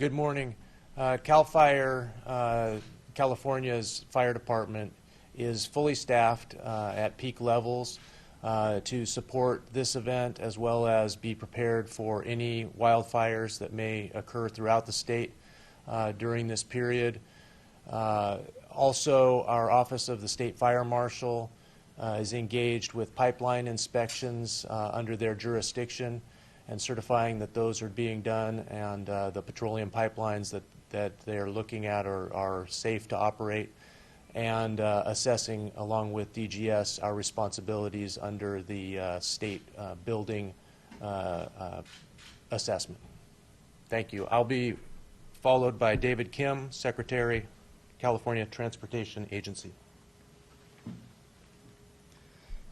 Good morning. CAL FIRE, California's fire department, is fully staffed at peak levels to support this event, as well as be prepared for any wildfires that may occur throughout the state during this period. Also, our Office of the State Fire Marshal is engaged with pipeline inspections under their jurisdiction and certifying that those are being done, and the petroleum pipelines that they are looking at are safe to operate, and assessing, along with DGS, our responsibilities under the state building assessment. Thank you. I'll be followed by David Kim, Secretary, California Transportation Agency.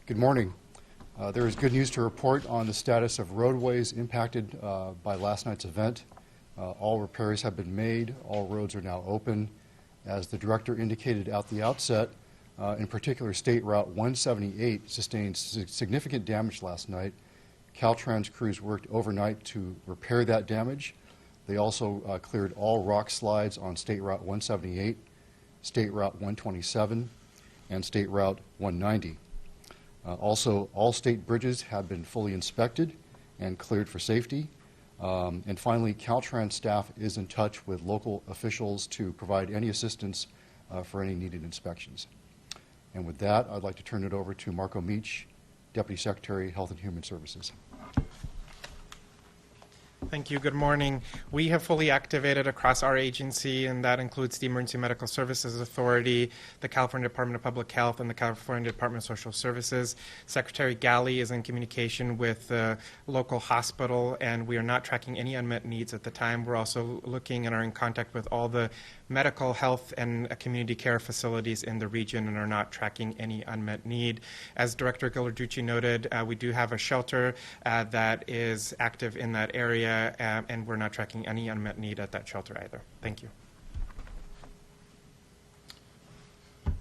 Good morning. There is good news to report on the status of roadways impacted by last night's event. All repairs have been made. All roads are now open. As the director indicated at the outset, in particular, State Route 178 sustained significant damage last night. Caltrans crews worked overnight to repair that damage. They also cleared all rock slides on State Route 178, State Route 127, and State Route 190. Also, all state bridges have been fully inspected and cleared for safety. And finally, Caltrans staff is in touch with local officials to provide any assistance for any needed inspections. And with that, I'd like to turn it over to Marco Meach, Deputy Secretary, Health and Human Services. Thank you. Good morning. We have fully activated across our agency, and that includes the Emergency Medical Services Authority, the California Department of Public Health, and the California Department of Social Services. Secretary Galley is in communication with the local hospital, and we are not tracking any unmet needs at the time. We're also looking and are in contact with all the medical, health, and community care facilities in the region and are not tracking any unmet need. As Director Ghilarducci noted, we do have a shelter that is active in that area, and we're not tracking any unmet need at that shelter either. Thank you.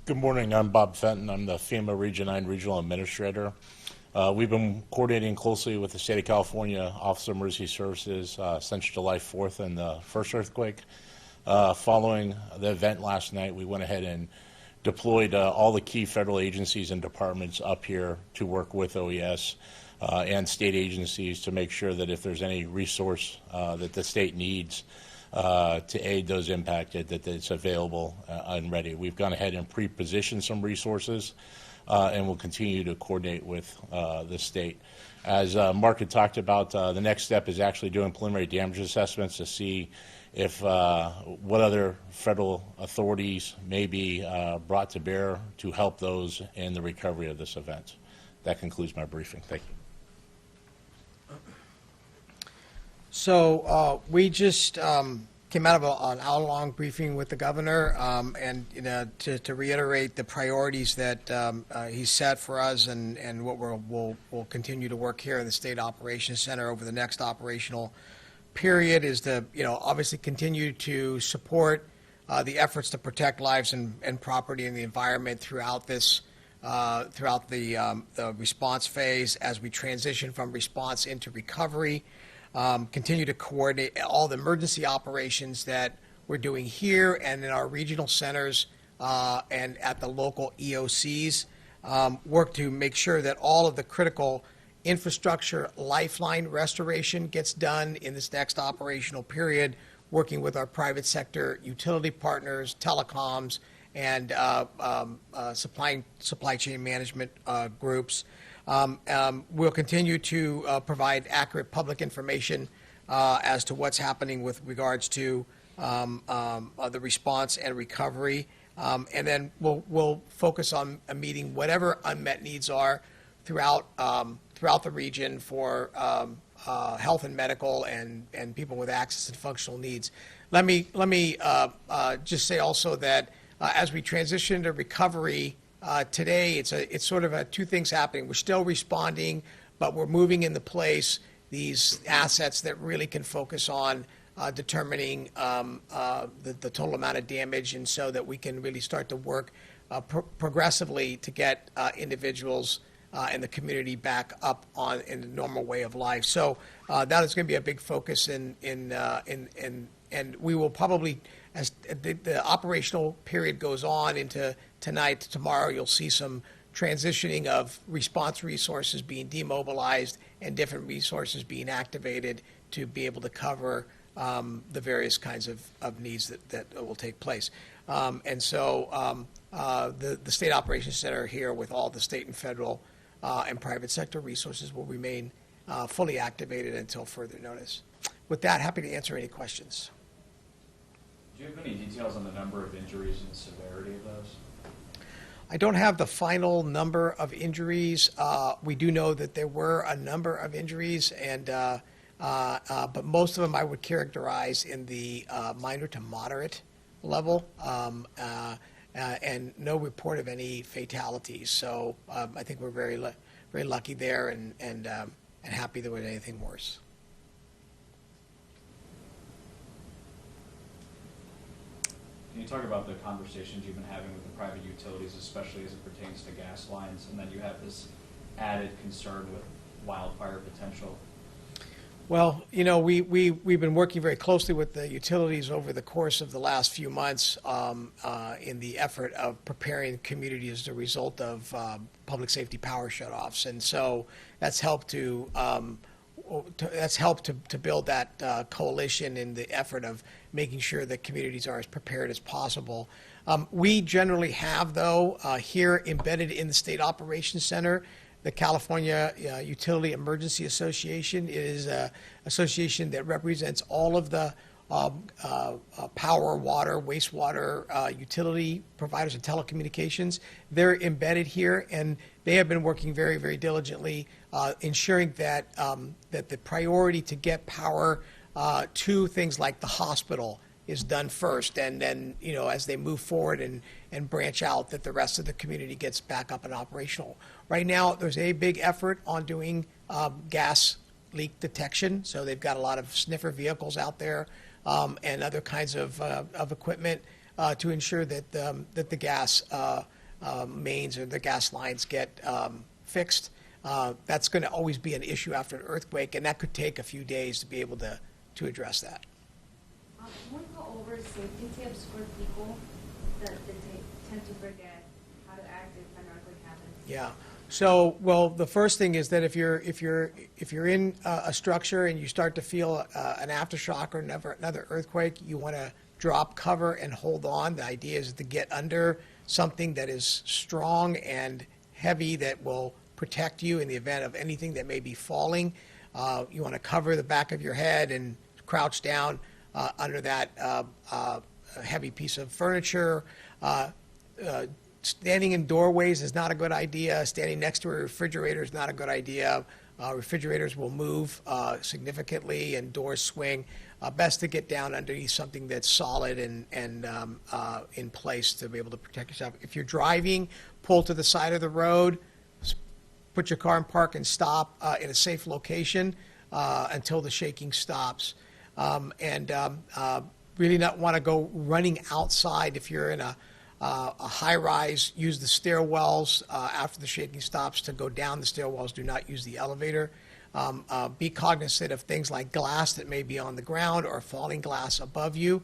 Good morning. I'm Bob Fenton. I'm the FEMA Region 9 Regional Administrator. We've been coordinating closely with the State of California Office of Emergency Services since July 4th and the first earthquake. Following the event last night, we went ahead and deployed all the key federal agencies and departments up here to work with OES and state agencies to make sure that if there's any resource that the state needs to aid those impacted, that it's available and ready. We've gone ahead and pre-positioned some resources and we'll continue to coordinate with the state. As Mark had talked about, the next step is actually doing preliminary damage assessments to see if what other federal authorities may be brought to bear to help those in the recovery of this event. That concludes my briefing. Thank you. So we just came out of an hour-long briefing with the governor, and to reiterate the priorities that he set for us, and what we'll continue to work here in the State Operations Center over the next operational period is to obviously continue to support the efforts to protect lives and property and the environment throughout this throughout the response phase as we transition from response into recovery. Continue to coordinate all the emergency operations that we're doing here and in our regional centers and at the local EOCs. Work to make sure that all of the critical infrastructure lifeline restoration gets done in this next operational period, working with our private sector utility partners, telecoms, and supply chain management groups. We'll continue to provide accurate public information as to what's happening with regards to the response and recovery. And then we'll focus on meeting whatever unmet needs are throughout the region for health and medical and people with access and functional needs. Let me just say also that as we transition to recovery today, it's sort of two things happening. We're still responding, but we're moving into place these assets that really can focus on determining the total amount of damage, and so that we can really start to work progressively to get individuals and the community back up on in the normal way of life. So that is going to be a big focus and we will probably, as the operational period goes on into tonight, tomorrow, you'll see some transitioning of response resources being demobilized and different resources being activated to be able to cover the various kinds of needs that will take place. And so the State Operations Center here with all the state and federal and private sector resources will remain fully activated until further notice. With that, happy to answer any questions. Do you have any details on the number of injuries and the severity of those? I don't have the final number of injuries. We do know that there were a number of injuries, and but most of them I would characterize in the minor to moderate level, and no report of any fatalities. So I think we're very lucky there, and happy there wasn't anything worse. Can you talk about the conversations you've been having with the private utilities, especially as it pertains to gas lines, and then you have this added concern with wildfire potential? Well, you know, we've been working very closely with the utilities over the course of the last few months in the effort of preparing communities as a result of public safety power shutoffs, and so that's helped to build that coalition in the effort of making sure that communities are as prepared as possible. We generally have, though, here embedded in the State Operations Center, the California Utility Emergency Association. It is an association that represents all of the power, water, wastewater utility providers and telecommunications. They're embedded here, and they have been working very, very diligently, ensuring that that the priority to get power to things like the hospital is done first, and then, you know, as they move forward and branch out, that the rest of the community gets back up and operational. Right now, there's a big effort on doing gas leak detection, so they've got a lot of sniffer vehicles out there and other kinds of equipment to ensure that that the gas mains or the gas lines get fixed. That's going to always be an issue after an earthquake, and that could take a few days to be able to address that. Can we go over safety tips for people that they tend to forget how to act if an earthquake happens? Yeah. So, well, the first thing is that if you're in a structure and you start to feel an aftershock or another earthquake, you want to drop, cover, and hold on. The idea is to get under something that is strong and heavy that will protect you in the event of anything that may be falling. You want to cover the back of your head and crouch down under that heavy piece of furniture. Standing in doorways is not a good idea. Standing next to a refrigerator is not a good idea. Refrigerators will move significantly and doors swing. Best to get down underneath something that's solid and in place to be able to protect yourself. If you're driving, pull to the side of the road, put your car in park and stop in a safe location until the shaking stops. Really not want to go running outside. If you're in a high rise, use the stairwells after the shaking stops to go down the stairwells. Do not use the elevator. Be cognizant of things like glass that may be on the ground or falling glass above you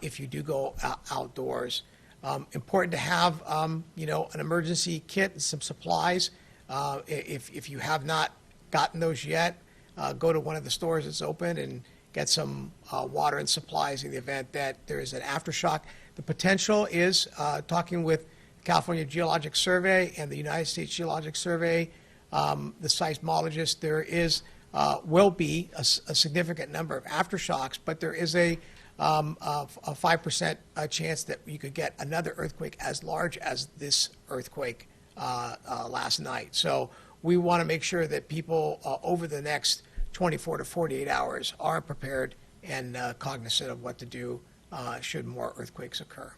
if you do go outdoors. Important to have you know, an emergency kit and some supplies. If you have not gotten those yet, go to one of the stores that's open and get some water and supplies in the event that there is an aftershock. The potential is, talking with the California Geological Survey and the United States Geological Survey, the seismologists, there is, will be a significant number of aftershocks, but there is a 5% chance that you could get another earthquake as large as this earthquake last night. So we want to make sure that people over the next 24 to 48 hours are prepared and cognizant of what to do should more earthquakes occur.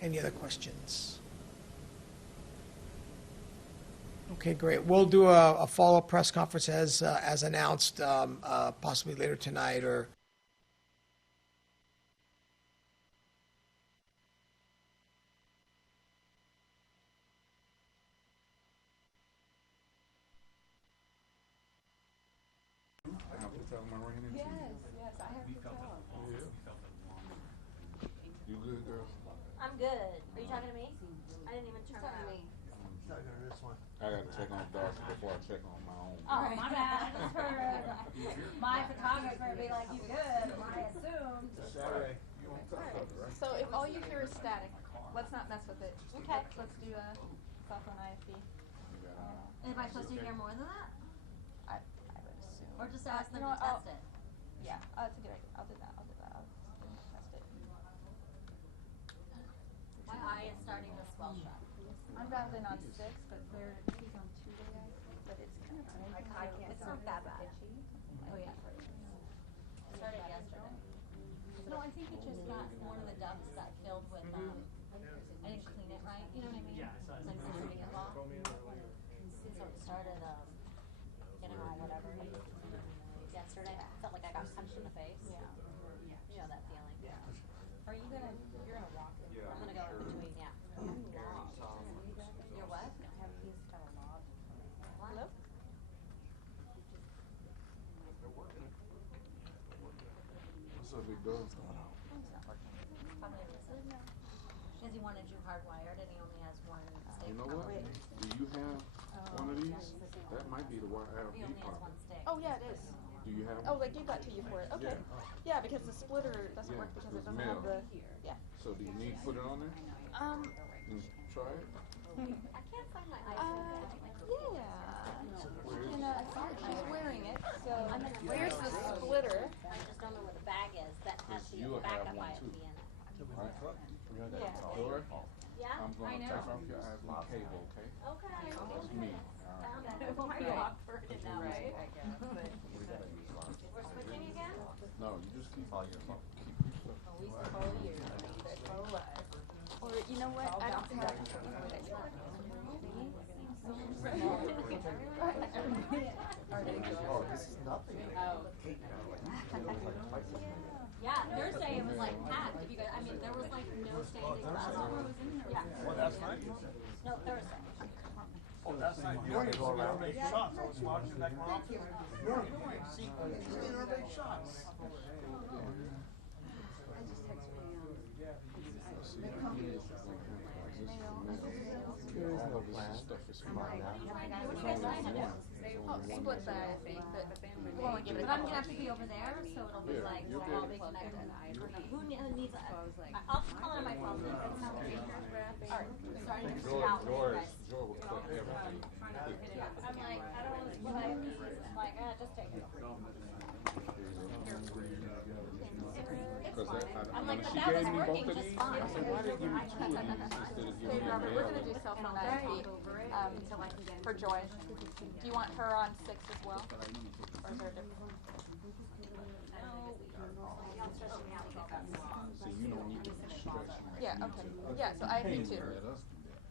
Any other questions? Okay, great. We'll do a follow-up press conference as announced, possibly later tonight or tell him I ran into you. Yes, I have to tell him. You good, girl? I'm good. Are you talking to me? I didn't even turn around. I gotta check on Darcy before I check on my own. Oh, my bad. I just heard my photographer be like, you good, and I assumed. Saturday. You don't touch it, right? So if all you hear is static, let's not mess with it. Okay. Let's do a cell phone IFB. Am I supposed to hear more than that? I would assume. Or just ask them You know to what, test it? Yeah, that's a good idea. I'll do that. I'll test it. My eye is starting to swell shut. I'm dialed in on 6, but he's on 2 today, but it's kind of I can't. It's not that bad. Oh yeah. I started yesterday. No, I think it just got, one of the ducts got filled with, I didn't clean it right, you know what I mean? Like citric involved. So it started, whatever. Yesterday, I felt like I got punched in the face. Yeah. You know that feeling? Yeah. Are you gonna? You're gonna walk it. I'm gonna go in between, yeah. You're what? He's got a lot. What? Hello. What's up, big dog? What's going on? It's not working. Probably a Because he wanted you hardwired and he only has one stick. You know what? Do you have one of these? That might be the He YRB only has problem. one stick. Oh yeah, it is. Do you have Oh, one? they gave that to you for it. Okay. Yeah, because the splitter doesn't work because it it's doesn't have male. the. Yeah. So do you need to put it on there and try it? I can't find my iPhone. Yeah. She's wearing it. So I'm in the where's the bag. splitter? I just don't know where the bag is. That has Because the you'll have backup one IFB too. in it. Right? Yeah. Sure. Yeah? I'm going to take off your IFB cable, okay? Okay. That's me. Found it. Why are you awkward now? Right, I guess. But We're switching again? No, you just keep all your stuff. we follow you. They follow us. Or you know what? I don't have. Oh, this is nothing. Yeah, Thursday it was like packed. If you guys, I mean, there was like no standing room. Yeah. Well, that's nice. No, Thursday. Oh, that's nice. You don't go around make shots. I was watching that one off. See, you didn't make shots. All of this stuff is fine. What are you guys trying to do? Oh, split the IFB, but we'll only give it a But I'm couple. gonna have to be over there, so it'll be Yeah, like you're all good. connected. Who needs a? I'll just call it on my phone. Alright, sorry to reach out to you guys. George will put everything. I'm like, I don't want to split IFBs. I'm like, just take it. Because I'm like, when but she that was gave me working both of just these, fine. I said, why did you give me 2 of these instead of giving Okay, me a Robert, we're mail? gonna do cell phone IFB for Joy. Do you want her on 6 as well? Or is there a different? So you don't need to stress you. Yeah, okay. Yeah, so IFB 2. Let us do that.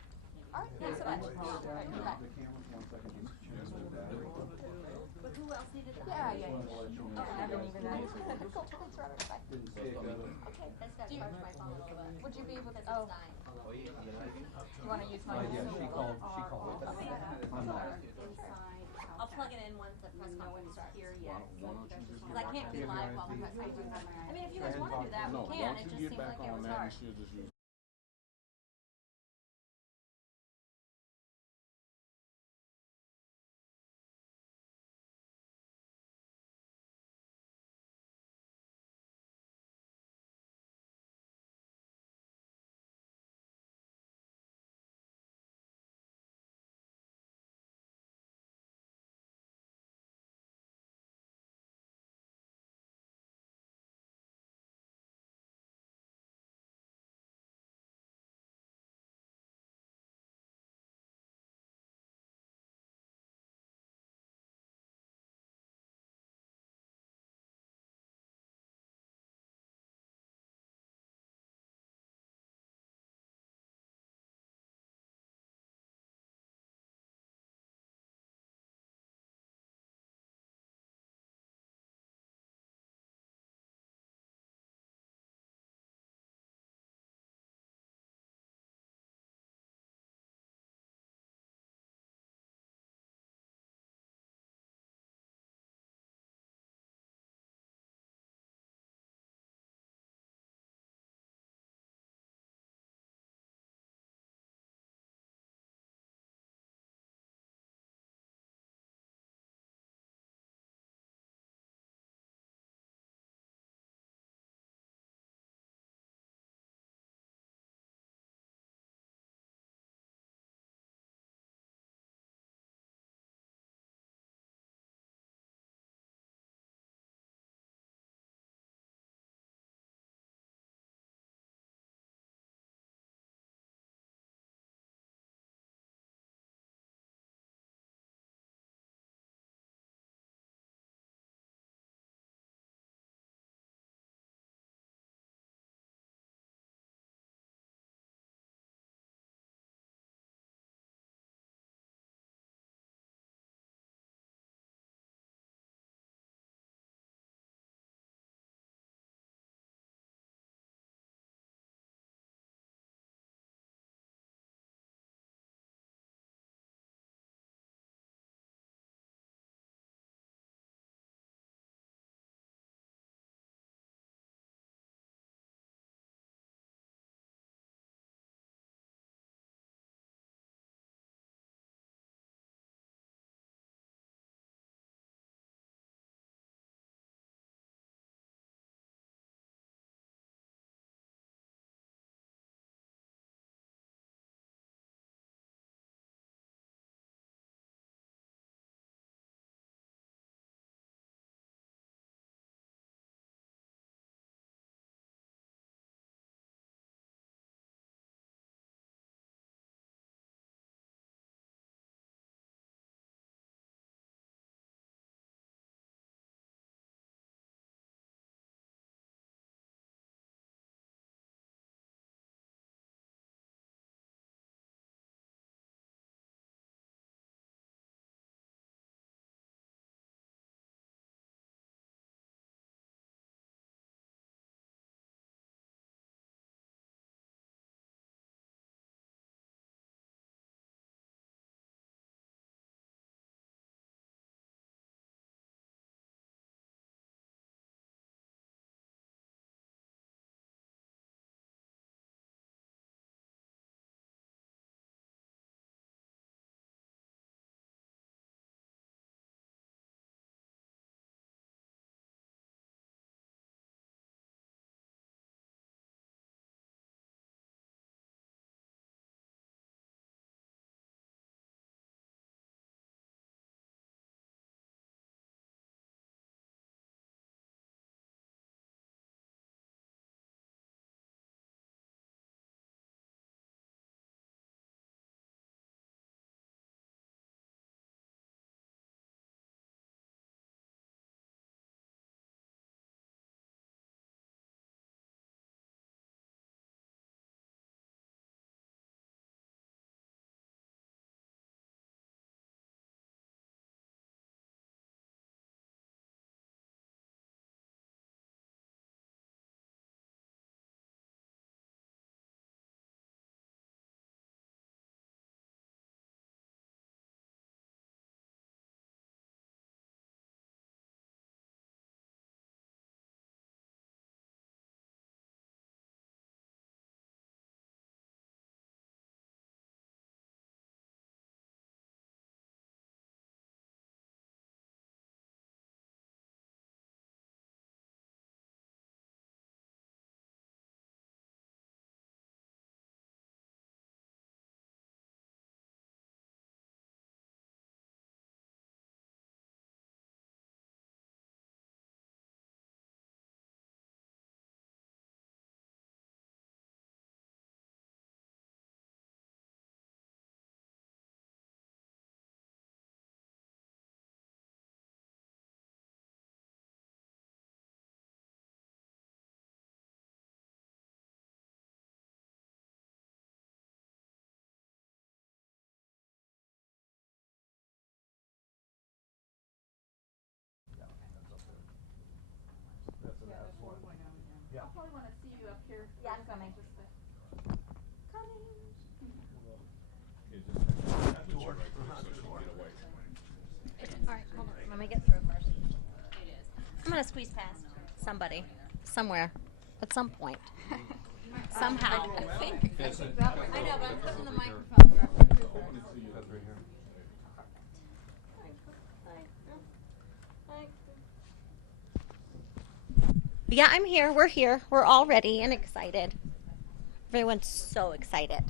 All right, thanks so much. All right, bye. But who else needed that? Yeah. Oh, I haven't even Cool, thanks, Robert, bye. Okay, I just gotta charge my phone a little bit. Would you be able to, Because oh, it's dying. do you want to use mine? I'll plug it in once the press conference starts. Why don't you just Because I can't be live while the press conference starts. I mean, if you guys want to do that, No, we why can. don't It you just get seems back like it on was that hard. and she'll just use Coming. All right, hold on. Let me get through first. I'm gonna squeeze past somebody, somewhere, at some point, somehow. I think. I know, but I'm putting the microphone. Yeah, I'm here. We're here. We're all ready and excited. Everyone's so excited.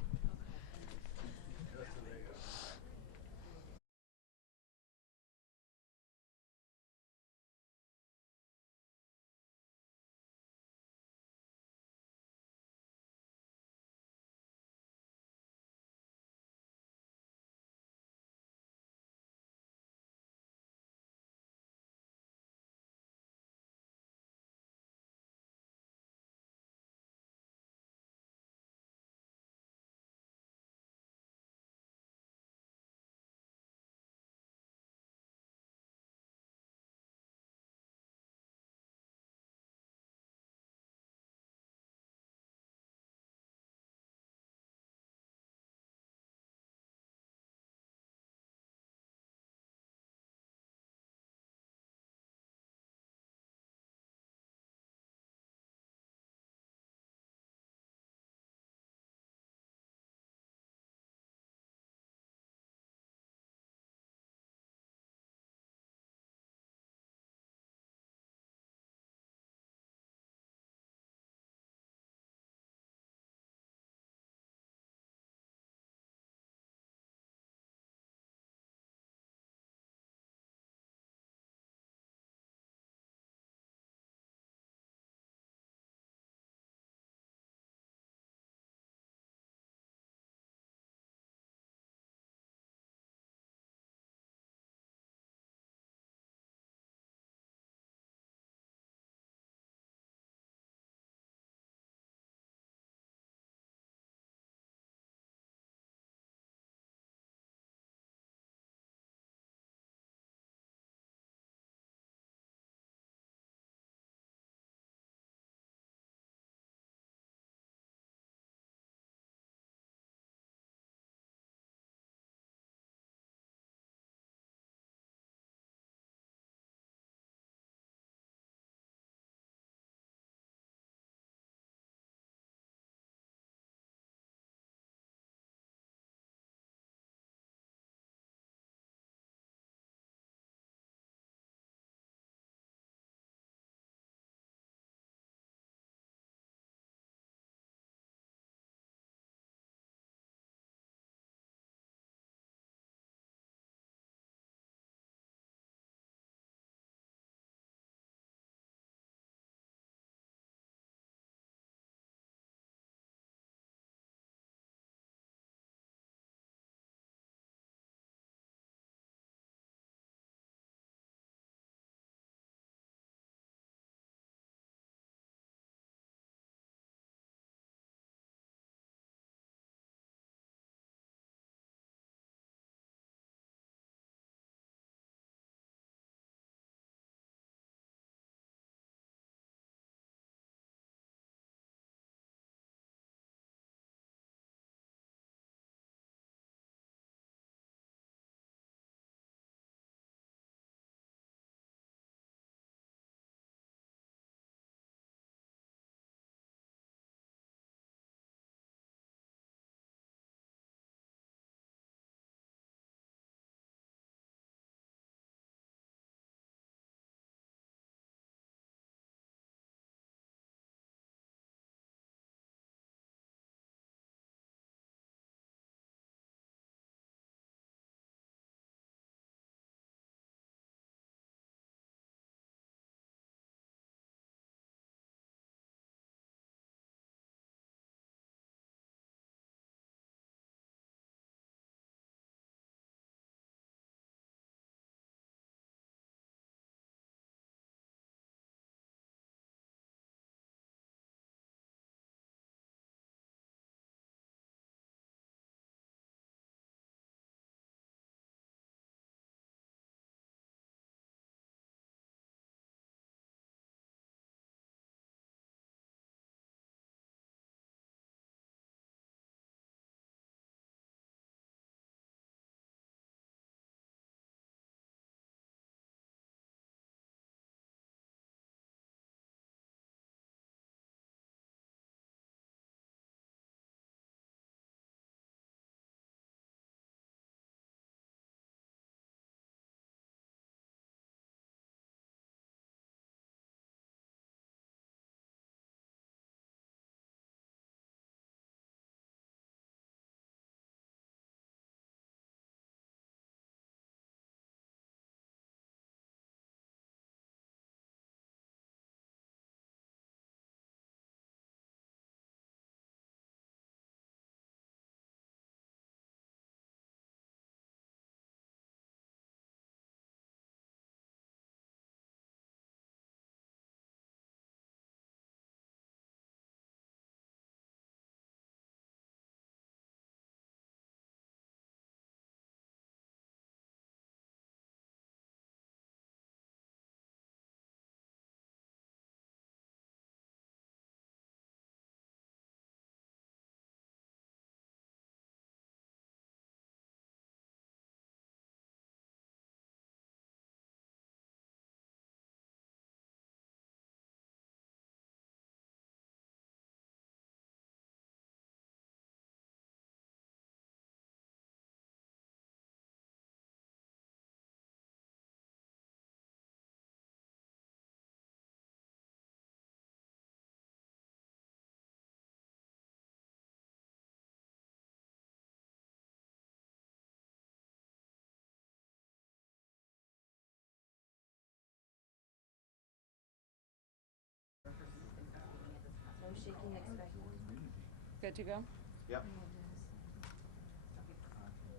Good to go? Yep. And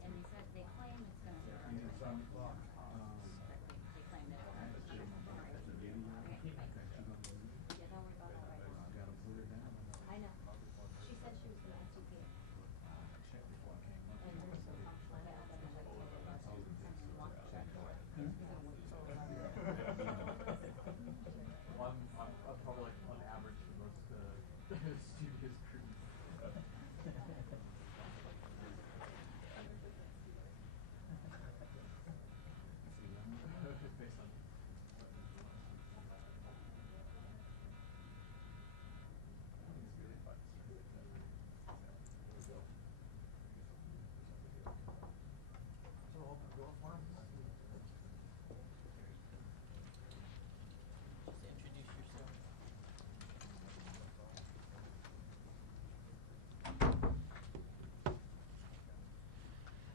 they said, they claim it's gonna be. They claim that. Yeah, don't worry about that right now. I know. She said she was gonna SUP it. And we're so comfortable now that I'm like, and walk the check door. Well, I'm probably like on average for most studios crews. Based on it's really fun. So open the door for him. Just introduce yourself.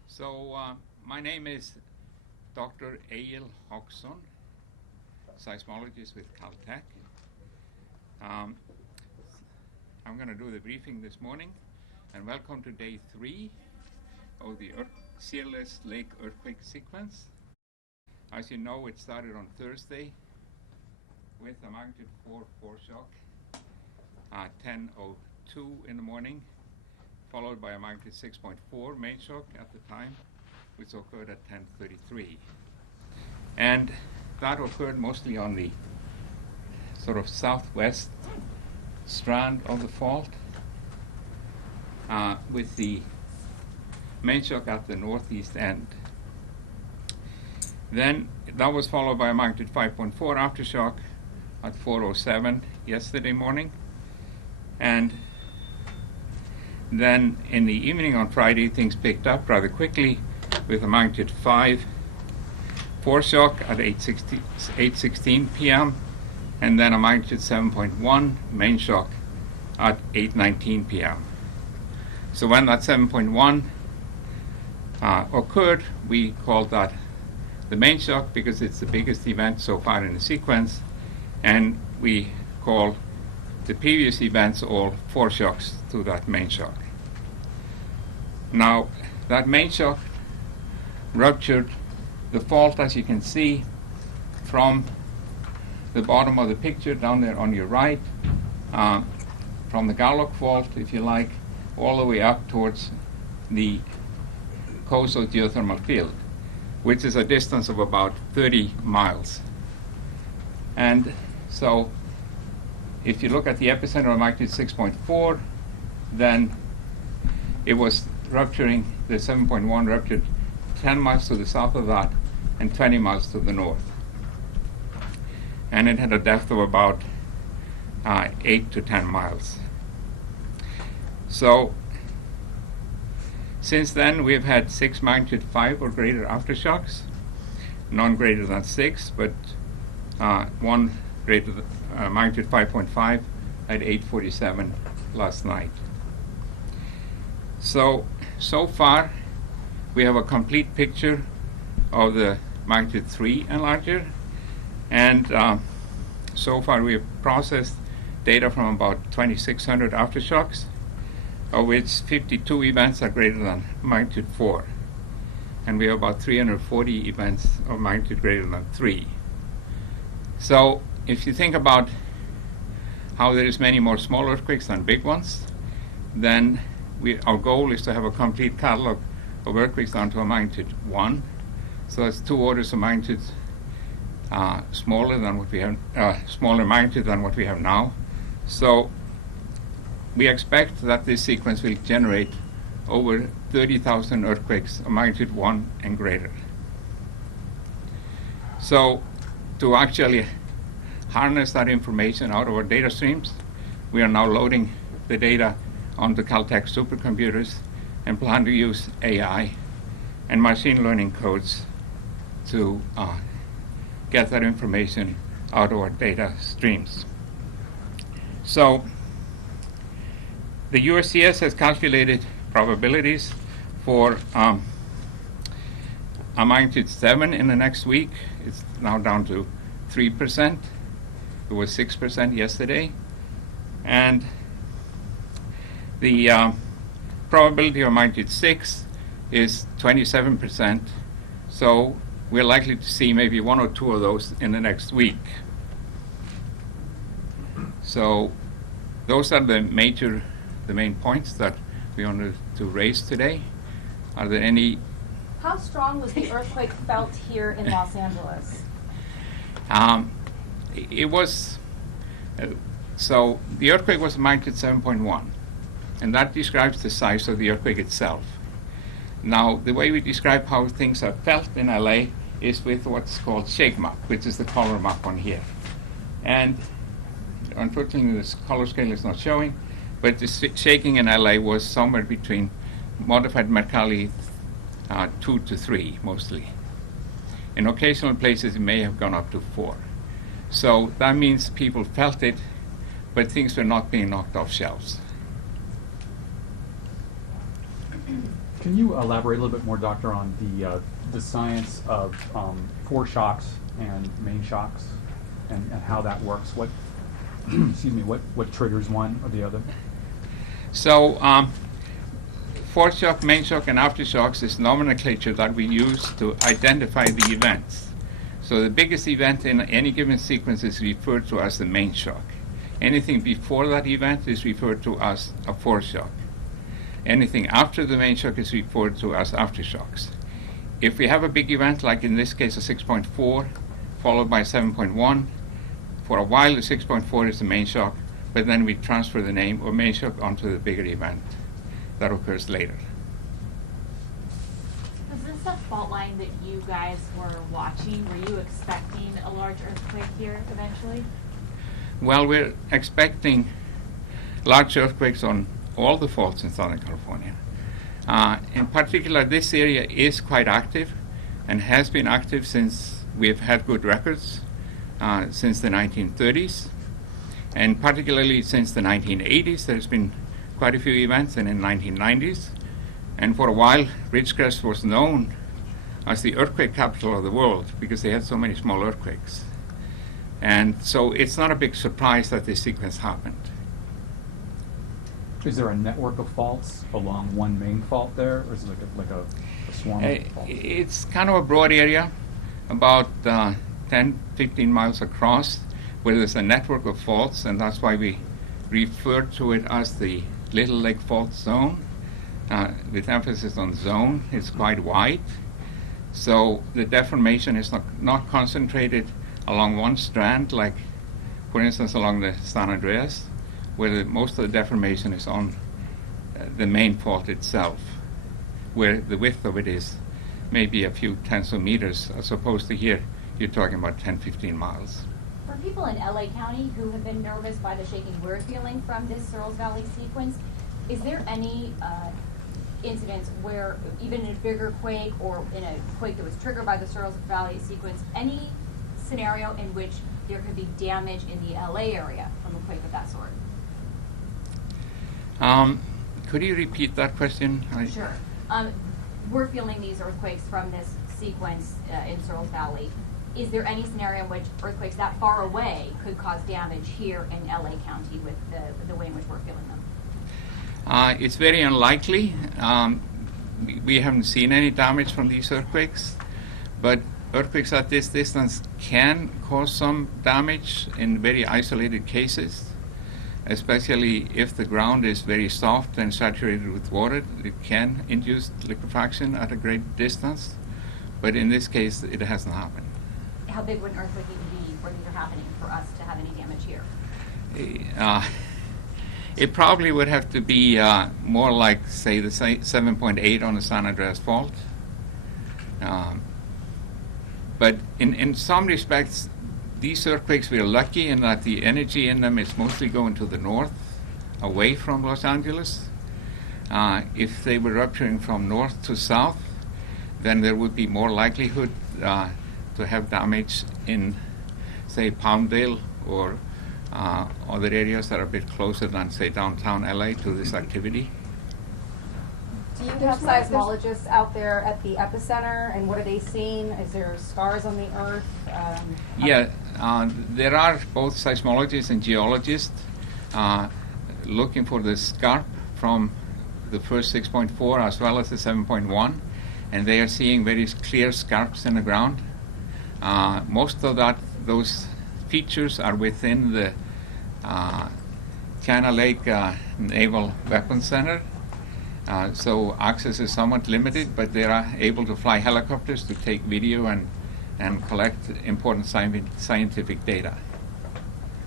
So my name is Dr. Eyil Hawksson, seismologist with Caltech. I'm going to do the briefing this morning, and welcome to day 3 of the Searles Lake earthquake sequence. As you know, it started on Thursday with a magnitude 4 foreshock at 10:02 in the morning, followed by a magnitude 6.4 main shock at the time, which occurred at 10:33. And that occurred mostly on the sort of southwest strand of the fault, with the main shock at the northeast end. Then that was followed by a magnitude 5.4 aftershock at 4:07 yesterday morning. And then in the evening on Friday, things picked up rather quickly with a magnitude 5 foreshock at 8:16 p.m. and then a magnitude 7.1 main shock at 8:19 p.m. So when that 7.1 occurred, we called that the main shock because it's the biggest event so far in the sequence, and we call the previous events all foreshocks to that main shock. Now, that main shock ruptured the fault, as you can see, from the bottom of the picture down there on your right, from the Gallock fault, if you like, all the way up towards the coastal geothermal field, which is a distance of about 30 miles. And so if you look at the epicenter of magnitude 6.4, then it was rupturing, the 7.1 ruptured 10 miles to the south of that and 20 miles to the north. And it had a depth of about 8 to 10 miles. So since then, we've had 6 magnitude 5 or greater aftershocks, none greater than 6, but one greater than magnitude 5.5 at 8:47 last night. So far, we have a complete picture of the magnitude 3 and larger, and so far we have processed data from about 2,600 aftershocks, of which 52 events are greater than magnitude 4. And we have about 340 events of magnitude greater than 3. So if you think about how there is many more small earthquakes than big ones, then our goal is to have a complete catalog of earthquakes down to a magnitude 1. So that's 2 orders of magnitude smaller than what we have, smaller magnitude than what we have now. So we expect that this sequence will generate over 30,000 earthquakes of magnitude 1 and greater. So to actually harness that information out of our data streams, we are now loading the data onto Caltech supercomputers and plan to use AI and machine learning codes to get that information out of our data streams. So the USGS has calculated probabilities for a magnitude 7 in the next week. It's now down to 3%. It was 6% yesterday. And The probability of magnitude 6 is 27%, so we're likely to see maybe 1 or 2 of those in the next week. So those are the main points that we wanted to raise today. Are there any? How strong was the earthquake felt here in Los Angeles? It was, so the earthquake was magnitude 7.1, and that describes the size of the earthquake itself. Now, the way we describe how things are felt in LA is with what's called shake map, which is the color map on here. And unfortunately, this color scale is not showing, but the shaking in LA was somewhere between modified Mercalli 2 to 3, mostly. In occasional places, it may have gone up to 4. So that means people felt it, but things were not being knocked off shelves. Can you elaborate a little bit more, Doctor, on the science of foreshocks and main shocks and how that works? What excuse me, what triggers one or the other? So foreshock, main shock, and aftershocks is nomenclature that we use to identify the events. So the biggest event in any given sequence is referred to as the main shock. Anything before that event is referred to as a foreshock. Anything after the main shock is referred to as aftershocks. If we have a big event, like in this case a 6.4, followed by 7.1, for a while the 6.4 is the main shock, but then we transfer the name of main shock onto the bigger event that occurs later. Was this a fault line that you guys were watching? Were you expecting a large earthquake here eventually? Well, we're expecting large earthquakes on all the faults in Southern California. In particular, this area is quite active and has been active since we've had good records, since the 1930s. And particularly since the 1980s, there's been quite a few events, and in the 1990s. And for a while, Ridgecrest was known as the earthquake capital of the world because they had so many small earthquakes. And so it's not a big surprise that this sequence happened. Is there a network of faults along one main fault there, or is it like a swarm of faults? It's kind of a broad area, about 10, 15 miles across, where there's a network of faults, and that's why we refer to it as the Little Lake Fault Zone, with emphasis on zone. It's quite wide. So the deformation is not concentrated along one strand, like, for instance, along the San Andreas, where most of the deformation is on the main fault itself, where the width of it is maybe a few tens of meters, as opposed to here, you're talking about 10, 15 miles. For people in LA County who have been nervous by the shaking we're feeling from this Searles Valley sequence, is there any incidents where, even in a bigger quake or in a quake that was triggered by the Searles Valley sequence, any scenario in which there could be damage in the LA area from a quake of that sort? Could you repeat that question? Sure. We're feeling these earthquakes from this sequence in Searles Valley. Is there any scenario in which earthquakes that far away could cause damage here in LA County with the way in which we're feeling them? It's very unlikely. We haven't seen any damage from these earthquakes, but earthquakes at this distance can cause some damage in very isolated cases, especially if the ground is very soft and saturated with water. It can induce liquefaction at a great distance, but in this case it hasn't happened. How big would an earthquake need to be where these are happening for us to have any damage here? It probably would have to be more like, say, the 7.8 on the San Andreas Fault. But in some respects, these earthquakes, we're lucky in that the energy in them is mostly going to the north, away from Los Angeles. If they were rupturing from north to south, then there would be more likelihood to have damage in, say, Palmdale or other areas that are a bit closer than, say, downtown LA to this activity. Do you have seismologists out there at the epicenter, and what are they seeing? Is there scars on the earth? Yeah, there are both seismologists and geologists looking for the scarp from the first 6.4 as well as the 7.1, and they are seeing very clear scarps in the ground. Most of those features are within the China Lake Naval Weapons Center. So access is somewhat limited, but they are able to fly helicopters to take video and collect important scientific data.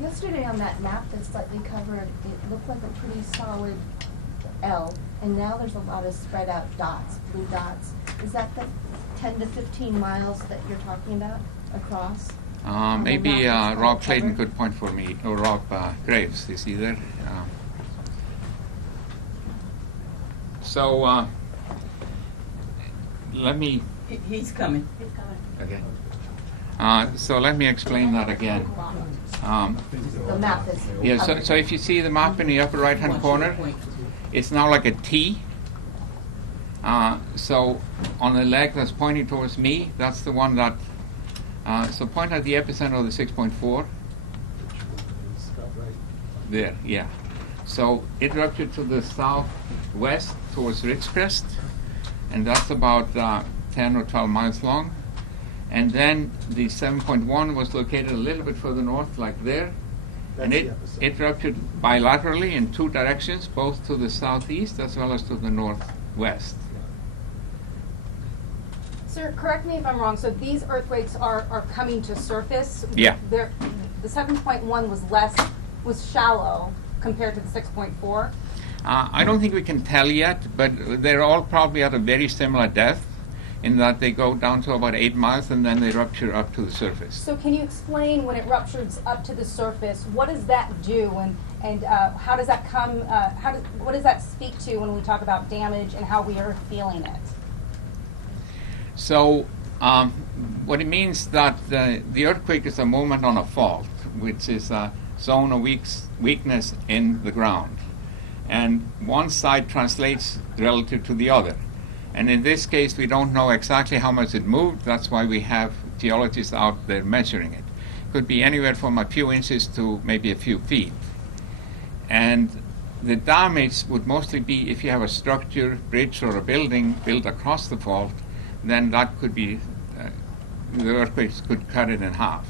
Yesterday on that map that's slightly covered, it looked like a pretty solid L, and now there's a lot of spread out dots, blue dots. Is that the 10 to 15 miles that you're talking about across? Maybe Rob Clayton could point for me, or Rob Graves, is he there? So let me... He's coming. Okay. So let me explain that again. The map is... Yeah, so if you see the map in the upper right-hand corner, it's now like a T. So on the leg that's pointing towards me, that's the one that... so point at the epicenter of the 6.4. There, yeah. So it ruptured to the southwest towards Ridgecrest, and that's about 10 or 12 miles long. And then the 7.1 was located a little bit further north, like there. And it ruptured bilaterally in two directions, both to the southeast as well as to the northwest. Sir, correct me if I'm wrong, so these earthquakes are coming to surface? Yeah. The 7.1 was shallow compared to the 6.4? I don't think we can tell yet, but they're all probably at a very similar depth, in that they go down to about 8 miles and then they rupture up to the surface. So can you explain, when it ruptures up to the surface, what does that do, and how does that come, what does that speak to when we talk about damage and how we are feeling it? So what it means that the earthquake is a moment on a fault, which is a zone of weakness in the ground. And one side translates relative to the other. And in this case, we don't know exactly how much it moved. That's why we have geologists out there measuring it. Could be anywhere from a few inches to maybe a few feet. And the damage would mostly be if you have a structure, bridge, or a building built across the fault, then that could be, the earthquakes could cut it in half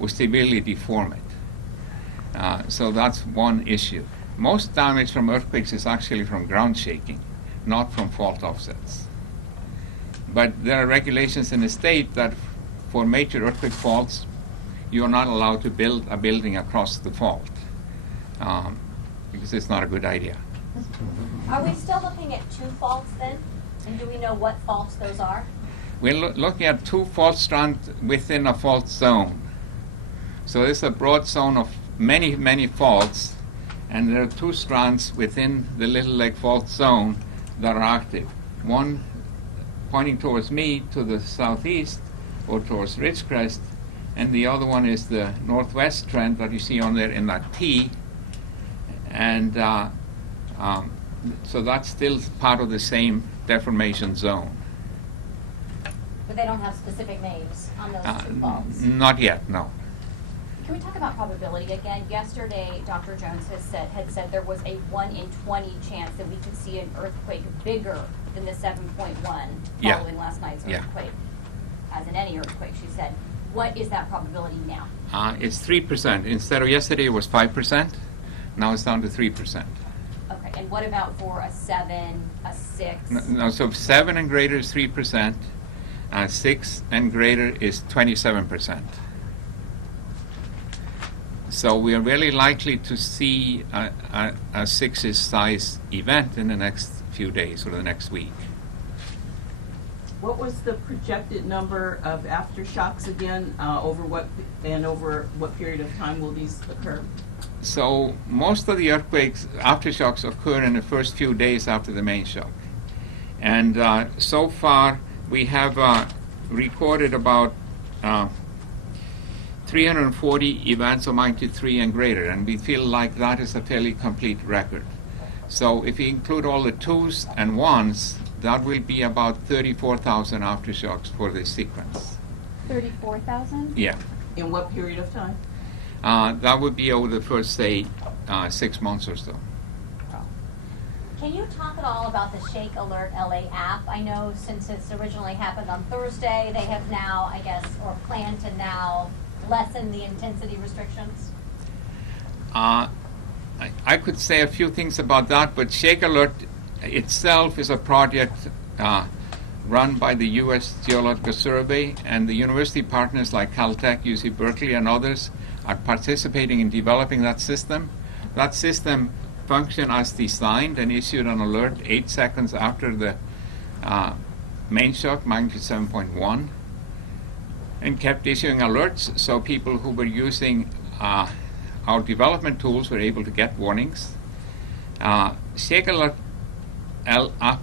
or severely deform it. So that's one issue. Most damage from earthquakes is actually from ground shaking, not from fault offsets. But there are regulations in the state that for major earthquake faults, you are not allowed to build a building across the fault because it's not a good idea. Are we still looking at two faults then? And do we know what faults those are? We're looking at two fault strands within a fault zone. So there's a broad zone of many, many faults, and there are two strands within the Little Lake Fault zone that are active. One pointing towards me to the southeast or towards Ridgecrest, and the other one is the northwest trend that you see on there in that T. And so that's still part of the same deformation zone. But they don't have specific names on those two faults? Not yet, no. Can we talk about probability again? Yesterday, Dr. Jones had said there was a 1 in 20 chance that we could see an earthquake bigger than the 7.1 following last night's earthquake. As in any earthquake, she said. What is that probability now? It's 3%. Instead of yesterday, it was 5%. Now it's down to 3%. Okay, and what about for a 7, a 6? No, so 7 and greater is 3%. 6 and greater is 27%. So we are really likely to see a 6 size event in the next few days or the next week. What was the projected number of aftershocks again? Over what period of time will these occur? So most of the earthquakes, aftershocks, occur in the first few days after the main shock. And so far, we have recorded about 340 events of magnitude 3 and greater, and we feel like that is a fairly complete record. So if we include all the 2s and 1s, that will be about 34,000 aftershocks for this sequence. 34,000? Yeah. In what period of time? That would be over the first, say, 6 months or so. Can you talk at all about the Shake Alert LA app? I know since it's originally happened on Thursday, they have now, I guess, or plan to now lessen the intensity restrictions. I could say a few things about that, but Shake Alert itself is a project run by the U.S. Geological Survey, and the university partners like Caltech, UC Berkeley, and others are participating in developing that system. That system functioned as designed and issued an alert 8 seconds after the main shock, magnitude 7.1, and kept issuing alerts so people who were using our development tools were able to get warnings. Shake Alert LA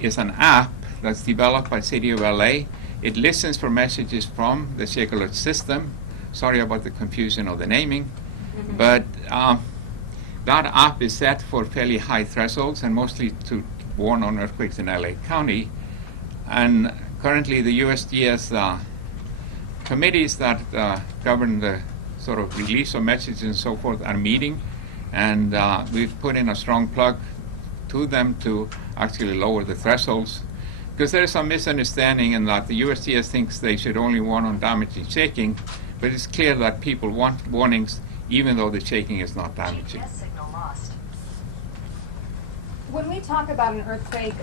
is an app that's developed by City of LA. It listens for messages from the Shake Alert system. Sorry about the confusion of the naming, but that app is set for fairly high thresholds and mostly to warn on earthquakes in LA County. And currently the USGS committees that govern the sort of release of messages and so forth are meeting, and we've put in a strong plug to them to actually lower the thresholds, because there is some misunderstanding in that the USGS thinks they should only warn on damaging shaking, but it's clear that people want warnings even though the shaking is not damaging. When we talk about an earthquake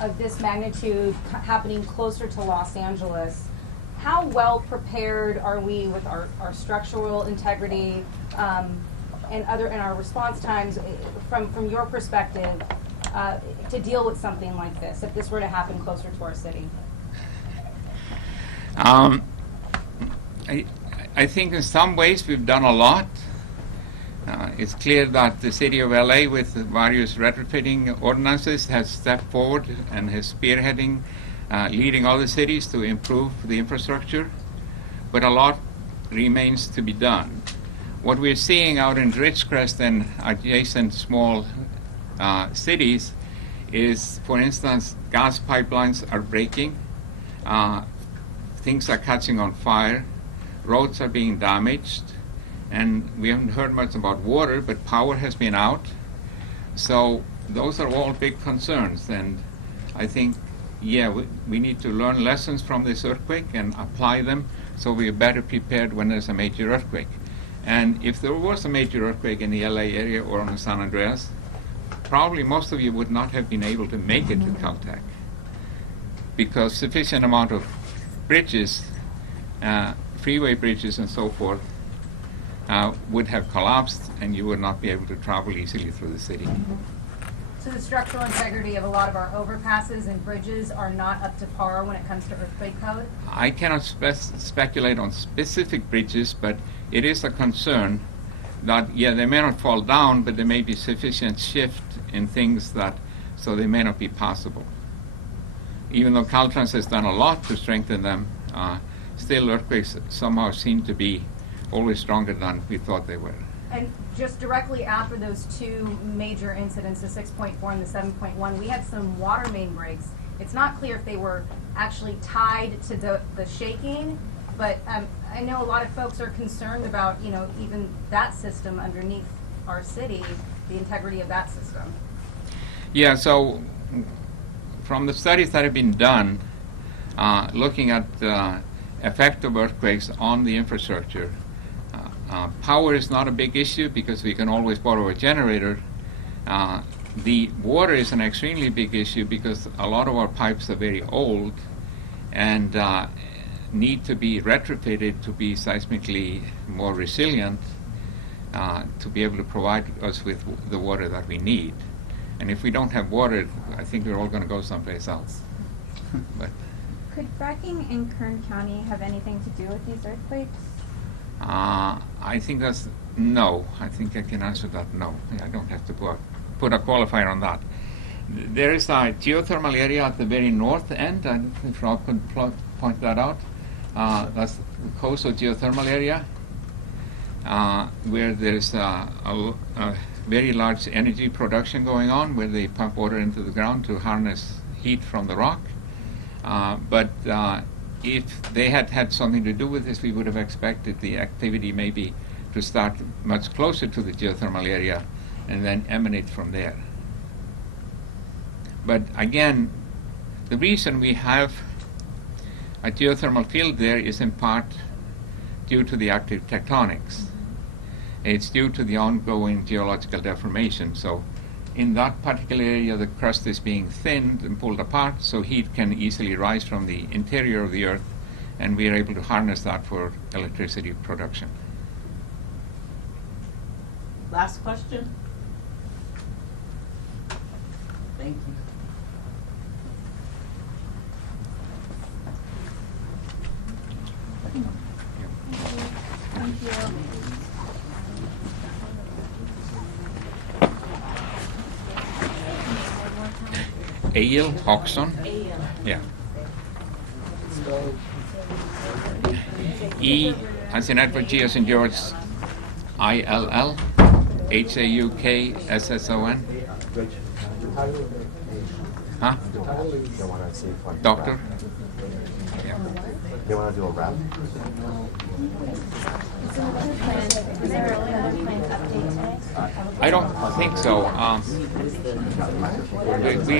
of this magnitude happening closer to Los Angeles, how well prepared are we with our structural integrity and our response times from your perspective to deal with something like this if this were to happen closer to our city? I think in some ways we've done a lot. It's clear that the City of LA, with various retrofitting ordinances, has stepped forward and is spearheading, leading other cities to improve the infrastructure, but a lot remains to be done. What we're seeing out in Ridgecrest and adjacent small cities is, for instance, gas pipelines are breaking, things are catching on fire, roads are being damaged, and we haven't heard much about water, but power has been out. So those are all big concerns, and I think, yeah, we need to learn lessons from this earthquake and apply them so we're better prepared when there's a major earthquake. And if there was a major earthquake in the LA area or on the San Andreas, probably most of you would not have been able to make it to Caltech, because sufficient amount of bridges, freeway bridges and so forth, would have collapsed and you would not be able to travel easily through the city. So the structural integrity of a lot of our overpasses and bridges are not up to par when it comes to earthquake code? I cannot speculate on specific bridges, but it is a concern that, yeah, they may not fall down, but there may be sufficient shift in things that, so they may not be passable. Even though Caltrans has done a lot to strengthen them, still earthquakes somehow seem to be always stronger than we thought they were. And just directly after those two major incidents, the 6.4 and the 7.1, we had some water main breaks. It's not clear if they were actually tied to the shaking, but I know a lot of folks are concerned about, you know, even that system underneath our city, the integrity of that system. Yeah, so from the studies that have been done, looking at the effect of earthquakes on the infrastructure, power is not a big issue because we can always borrow a generator. The water is an extremely big issue because a lot of our pipes are very old and need to be retrofitted to be seismically more resilient to be able to provide us with the water that we need. And if we don't have water, I think we're all going to go someplace else. But could fracking in Kern County have anything to do with these earthquakes? I think that's no. I think I can answer that no. I don't have to put a qualifier on that. There is a geothermal area at the very north end. I don't know if Rob could point that out. That's the coastal geothermal area where there's a very large energy production going on, where they pump water into the ground to harness heat from the rock. But if they had had something to do with this, we would have expected the activity maybe to start much closer to the geothermal area and then emanate from there. But again, the reason we have a geothermal field there is in part due to the active tectonics. It's due to the ongoing geological deformation. So in that particular area, the crust is being thinned and pulled apart, so heat can easily rise from the interior of the Earth, and we are able to harness that for electricity production. Last question? Thank you. Thank you. Egil Hawkson. Yeah. E as in Edward, G as in George, ILL, HAUKSSON. Huh? Doctor? Yeah. They want to do a rap? Is there another planned update today? I don't think so. We